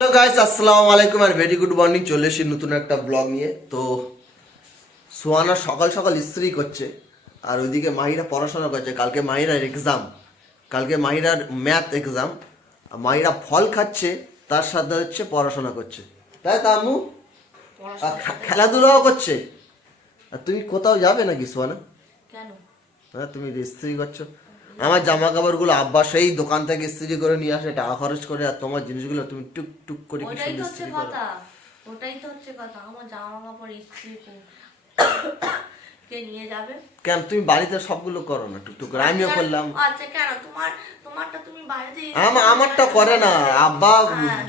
Hello guys, আসসালামু আলাইকুম are very good morning. চলে এসেছি নতুন একটা ব্লগ নিয়ে। তো সোয়ানা সকাল সকাল ইস্ত্রি করছে আর ওইদিকে মাহিরা পড়াশোনা করছে। কালকে মাহিরার এক্সাম, কালকে মাহিরার ম্যাথ এক্সাম। মাহিরা ফল খাচ্ছে, তার সাথে হচ্ছে পড়াশোনা করছে, তাই তো আম্মু? খেলাধুলাও করছে। আর তুমি কোথাও যাবে নাকি সোয়ানা? কেন? হ্যাঁ, তুমি ইস্ত্রি করছো। আমার জামা কাপড়গুলো আব্বা সেই দোকান থেকে ইস্ত্রি করে নিয়ে আসে, টাকা খরচ করে, আর তোমার জিনিসগুলো তুমি টুক টুক করে কি সুন্দর ইস্ত্রি করো। ওটাই তো হচ্ছে কথা। আমার জামা কাপড় ইস্ত্রি কে নিয়ে যাবে? কেন তুমি বাড়িতে সবগুলো করো না টুকটুক করে? আমিও করলাম। আচ্ছা, কেন তোমারটা তুমি বাড়িতে? আমারটা করে না আব্বা।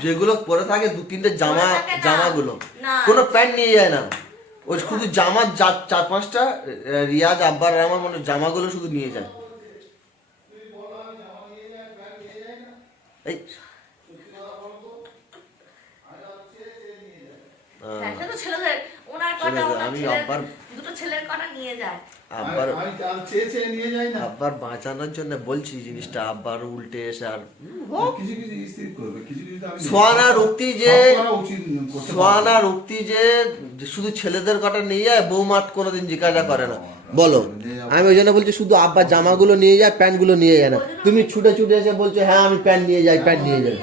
যেগুলো পরে থাকে দু তিনটে জামাগুলো, কোনো প্যান্ট নিয়ে যায় না। ওই শুধু জামা চার পাঁচটা রিয়াজ আব্বার আমার মানে জামাগুলো শুধু নিয়ে যায়। এই আমি আব্বার বাঁচানোর জন্য বলছি জিনিসটা, আব্বার উল্টে এসে আর সোয়ানার উক্তি যে শুধু ছেলেদের কটা নিয়ে যায়, বৌমাট কোনোদিন জিজ্ঞাসা করে না। বলো, আমি ওই জন্য বলছি শুধু আব্বার জামাগুলো নিয়ে যায়, প্যান্ট গুলো নিয়ে যায় না। তুমি ছুটে ছুটে এসে বলছো হ্যাঁ আমি প্যান্ট নিয়ে যাই, প্যান্ট নিয়ে যাই।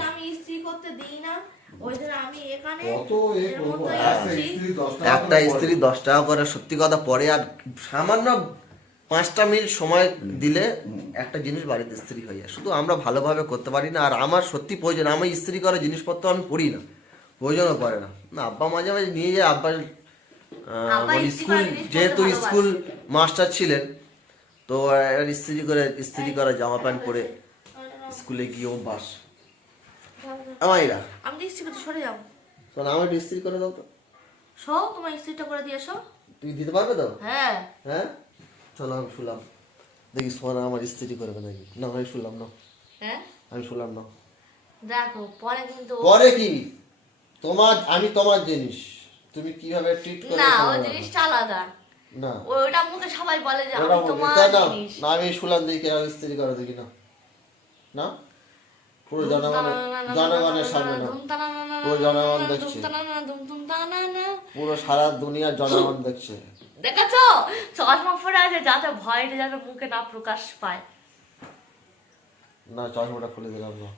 একটা ইস্ত্রি 10 টাকা করে, সত্যি কথা। পরে আর সামান্য 5টা মিনিট সময় দিলে একটা জিনিস বাড়িতে ইস্ত্রি হয়ে যায়। শুধু আমরা ভালোভাবে করতে পারি না। আর আমার সত্যি প্রয়োজন, আমি ইস্ত্রি করা জিনিসপত্র আমি পড়ি না, প্রয়োজনও পড়ে না। আব্বা মাঝে মাঝে নিয়ে যায়। আব্বা স্কুল, যেহেতু স্কুল মাস্টার ছিলেন, তো ইস্ত্রি করে জামা প্যান্ট পরে স্কুলে গিয়ে অভ্যাস। আমাইরা আমি ইস্ত্রি করতে সরে যাও। আমার ইস্ত্রি করে দাও তো। তোমার ইস্ত্রিটা করে দিয়ে এসো। তুই দিতে পারবে তো? হ্যাঁ হ্যাঁ, চলো আমি শুনলাম। দেখি সোনা আমার ইস্ত্রি করবে নাকি না। আমি শুনলাম না। হ্যাঁ, আমি শুনলাম না। দেখো পরে কিন্তু পরে কি আমি তোমার জিনিস তুমি কিভাবে ট্রিট করবে না, ওই জিনিসটা আলাদা না। ওটা মুখে সবাই বলে যে আমি তোমার জিনিস। না, আমি শুনলাম দেখি কেন ইস্ত্রি করে দেখি না। না, পুরো জনগণের সামনে না, পুরো জনগণ দেখছে, পুরো সারা দুনিয়ার জনগণ দেখছে। দেখেছো চশমা পরে আছে যাতে ভয়টা যাতে মুখে না প্রকাশ পায়। না, চশমাটা খুলে দিলাম না,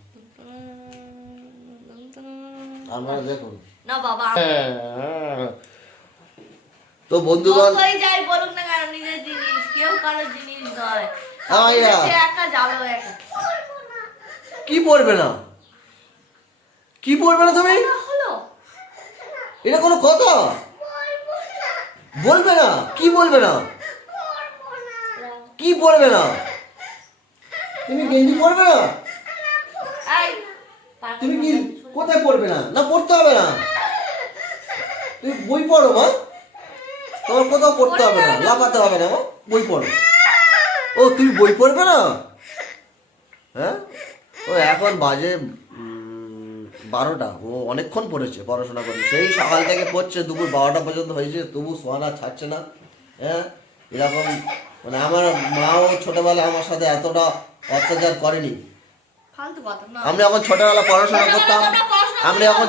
আপনারা দেখুন না বাবা। তো বন্ধুগণ, কই যাই বলুক না কেন, নিজের জিনিস, কেউ কারোর জিনিস নয়। সে একা যাবে, একা কি পড়বে না? কি পড়বে না তুমি? এটা কোনো কথা? বলবে না? কি বলবে না? কি পড়বে না? তুমি গেঞ্জি পড়বে না? তুমি কি কোথায় পড়বে না? না, পড়তে হবে না। তুমি বই পড়ো মা, তোমার কোথাও পড়তে হবে না, লাফাতে হবে না মা, বই পড়ো। ও তুমি বই পড়বে না? হ্যাঁ, ও এখন বাজে 12টা। ও অনেকক্ষণ পড়েছে, পড়াশোনা করে, সেই সকাল থেকে পড়ছে, দুপুর 12টা পর্যন্ত হয়েছে, তবু সোয়ানা ছাড়ছে না। হ্যাঁ, এরকম মানে আমার মাও ছোটবেলায় আমার সাথে এতটা অত্যাচার করেনি। আমরা যখন ছোটবেলা পড়াশোনা করতাম, আমরা যখন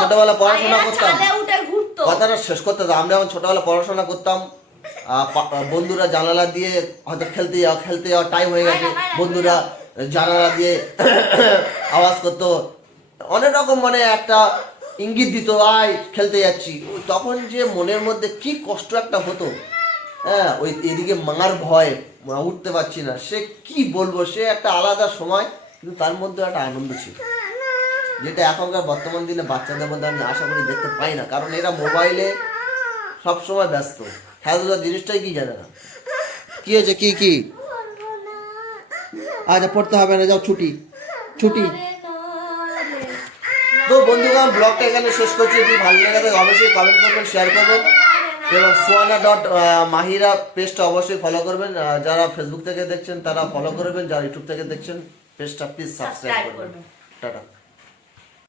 ছোটবেলা পড়াশোনা করতাম, কথাটা শেষ করতে দাও। আমরা যখন ছোটবেলা পড়াশোনা করতাম, বন্ধুরা জানালা দিয়ে হয়তো খেলতে যাওয়া টাইম হয়ে গেছে, বন্ধুরা জানালা দিয়ে আওয়াজ করতো, অনেক রকম মানে একটা ইঙ্গিত দিত, আয় খেলতে যাচ্ছি। তখন যে মনের মধ্যে কি কষ্ট একটা হতো। হ্যাঁ, ওই এদিকে মার ভয়, উঠতে পারছি না, সে কি বলবো, সে একটা আলাদা সময়, কিন্তু তার মধ্যে একটা আনন্দ ছিল, যেটা এখনকার বর্তমান দিনে বাচ্চাদের মধ্যে আমি আশা করি দেখতে পাই না। কারণ এরা মোবাইলে সবসময় ব্যস্ত, খেলাধুলার জিনিসটাই কি জানে না। কি হয়েছে? কি আচ্ছা, পড়তে হবে না, যাও, ছুটি। তো বন্ধুগণ, ব্লগটা এখানে শেষ করছি। যদি ভালো লাগে থাকে অবশ্যই কমেন্ট করবেন, শেয়ার করবেন, এবং soana.mahira পেজটা অবশ্যই ফলো করবেন। যারা ফেসবুক থেকে দেখছেন তারা ফলো করবেন, যারা ইউটিউব থেকে দেখছেন পেজটা প্লিজ সাবস্ক্রাইব করবেন। টাটা।